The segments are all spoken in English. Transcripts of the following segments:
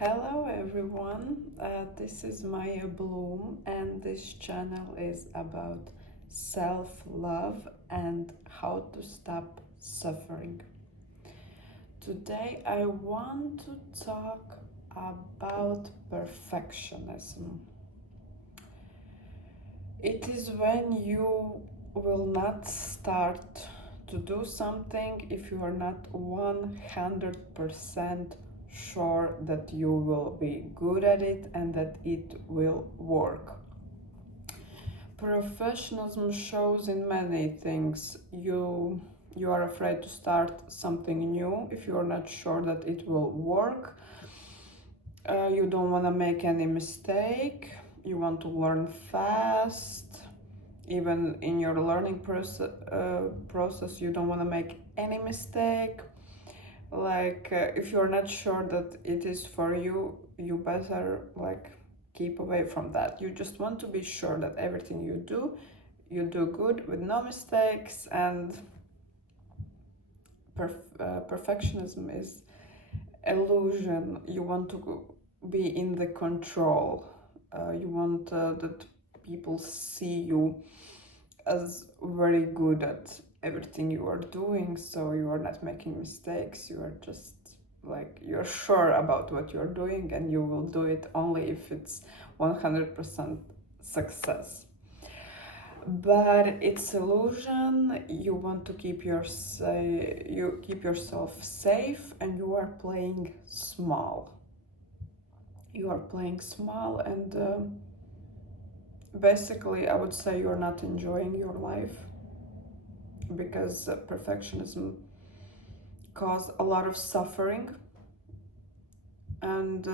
Hello everyone, this is Maya Bloom, and this channel is about self-love and how to stop suffering. Today I want to talk about perfectionism. It is when you will not start to do something if you are not 100% sure that you will be good at it and that it will work. Professionalism shows in many things. You are afraid to start something new if you are not sure that it will work. You don't want to make any mistake. You want to learn fast. Even in your learning process, you don't want to make any mistake. If you're not sure that it is for you, you better keep away from that. You just want to be sure that everything you do good with no mistakes. And perfectionism is illusion. You want to be in the control. You want that people see you as very good at everything you are doing, so you are not making mistakes. You are just you're sure about what you're doing, and you will do it only if it's 100% success. But it's illusion. You want to keep yourself safe, and you are playing small. And basically I would say you're not enjoying your life, because perfectionism causes a lot of suffering. And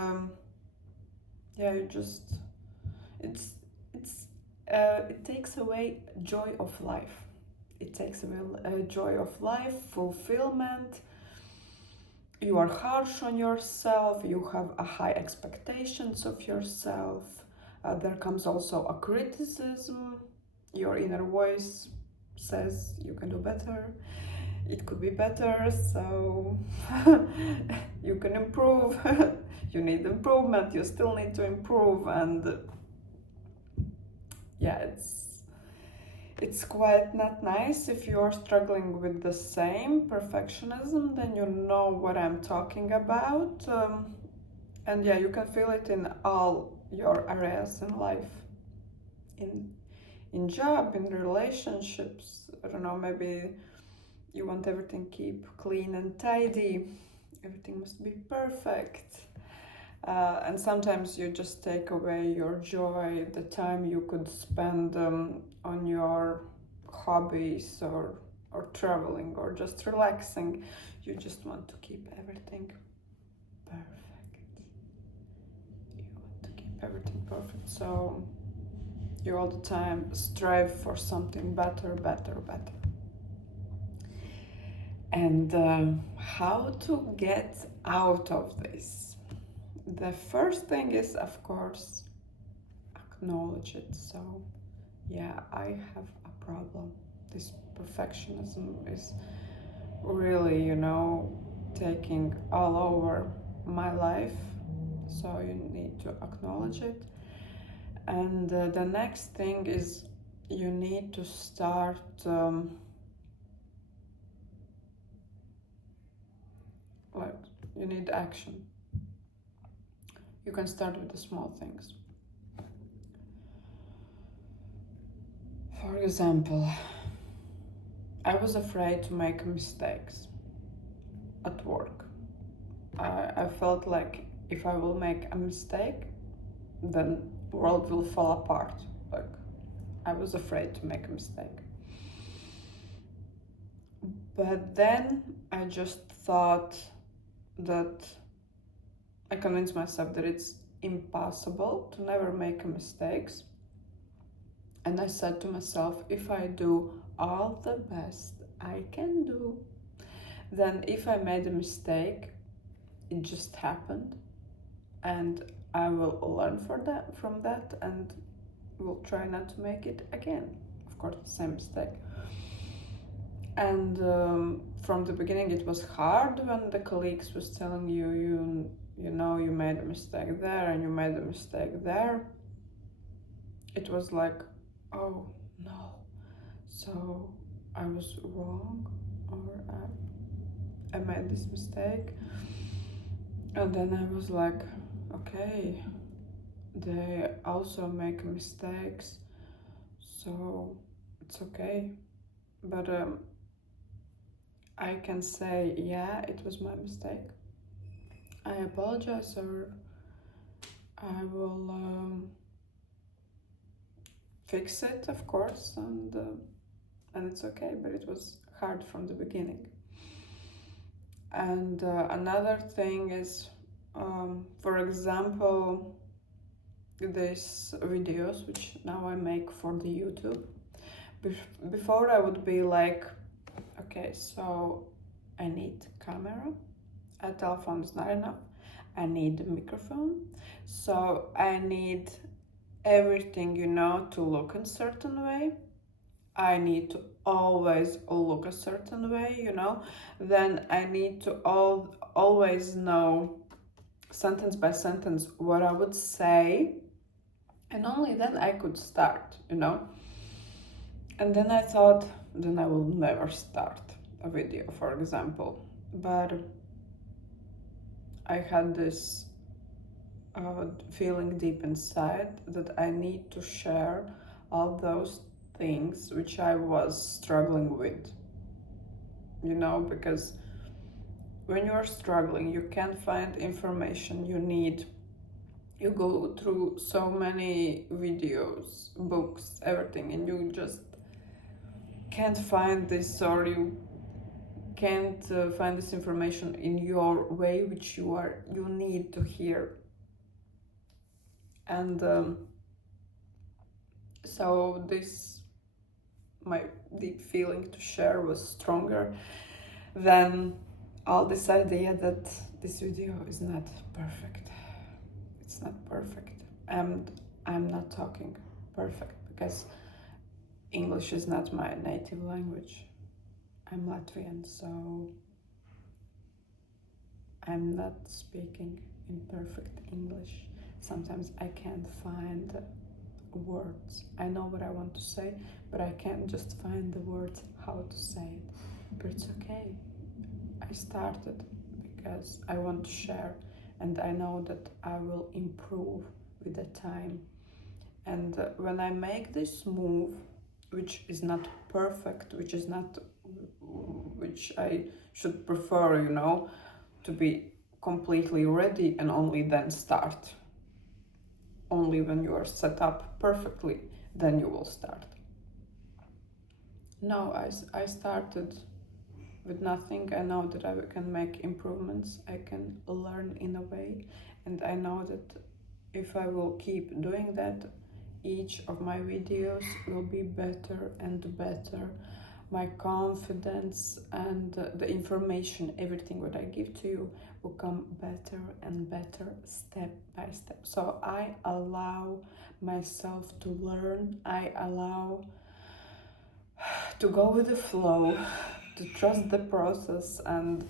it takes away joy of life. It takes away joy of life, fulfillment. You are harsh on yourself. You have a high expectations of yourself. There comes also a criticism. Your inner voice says you can do better. It could be better, so you can improve. You need improvement. You still need to improve, and it's quite not nice. If you are struggling with the same perfectionism, then you know what I'm talking about. And you can feel it in all your areas in life, in job, in relationships. I don't know, maybe you want everything keep clean and tidy. Everything must be perfect. And sometimes you just take away your joy, the time you could spend on your hobbies or traveling or just relaxing. You just want to keep everything perfect. You want to keep everything perfect. So you all the time strive for something better. And how to get out of this? The first thing is, of course, acknowledge it. So I have a problem. This perfectionism is really, taking all over my life. So you need to acknowledge it. And the next thing is, you need to start you need action. You can start with the small things. For example, I was afraid to make mistakes at work. I felt like if I will make a mistake, then the world will fall apart. I was afraid to make a mistake. But then I just thought that I convinced myself that it's impossible to never make mistakes. And I said to myself, if I do all the best I can do, then if I made a mistake, it just happened, and I will learn from that and will try not to make it again. Of course, the same mistake. And from the beginning it was hard when the colleagues was telling you made a mistake there and you made a mistake there, it was like, oh no, so I was wrong, or I made this mistake. And then I was like, okay, they also make mistakes, so it's okay. But I can say, yeah, it was my mistake. I apologize, or I will fix it, of course, and it's okay. But it was hard from the beginning. And another thing is, for example, these videos which now I make for the YouTube. Before I would be like, okay, so I need camera, a telephone is not enough, I need a microphone, so I need everything, to look a certain way. I need to always look a certain way, then I need to always know sentence by sentence what I would say, and only then I could start, And then I thought, then I will never start a video, for example. But I had this feeling deep inside that I need to share all those things which I was struggling with, because when you're struggling, you can't find information you need. You go through so many videos, books, everything, and you just can't find this, or you can't find this information in your way which you need to hear. And so this, my deep feeling to share, was stronger than all this idea that this video is not perfect. It's not perfect, and I'm not talking perfect because English is not my native language. I'm Latvian, so I'm not speaking in perfect English. Sometimes I can't find words. I know what I want to say, but I can't just find the words how to say it. But it's okay. I started because I want to share, and I know that I will improve with the time. And when I make this move, which is not perfect, which I should prefer, to be completely ready and only then start. Only when you are set up perfectly, then you will start. No, I started with nothing. I know that I can make improvements. I can learn in a way. And I know that if I will keep doing that, each of my videos will be better and better. My confidence and the information, everything what I give to you will come better and better step by step. So I allow myself to learn. I allow to go with the flow, to trust the process, and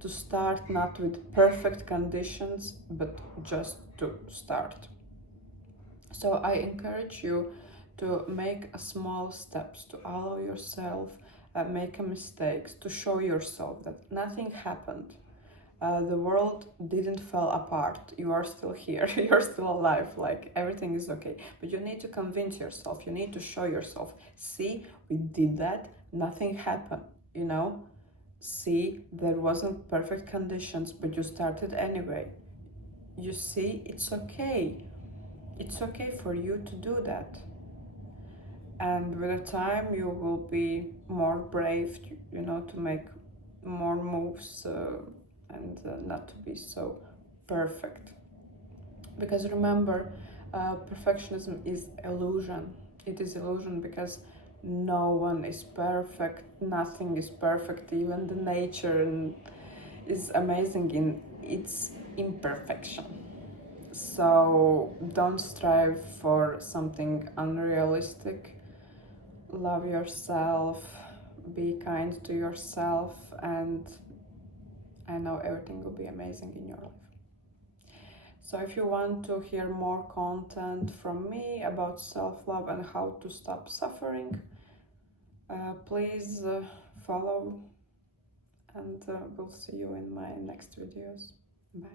to start not with perfect conditions, but just to start. So I encourage you to make a small steps, to allow yourself make a mistakes, to show yourself that nothing happened. The world didn't fall apart. You are still here. You're still alive. Like, everything is okay. But you need to convince yourself. You need to show yourself. See, we did that. Nothing happened. See, there wasn't perfect conditions, but you started anyway. You see, it's okay. It's okay for you to do that. And with the time, you will be more brave, to make more moves and not to be so perfect. Because remember, perfectionism is illusion. It is illusion because no one is perfect. Nothing is perfect. Even the nature is amazing in its imperfection. So don't strive for something unrealistic. Love yourself, be kind to yourself, and I know everything will be amazing in your life. So if you want to hear more content from me about self-love and how to stop suffering, please follow, and we'll see you in my next videos. Bye.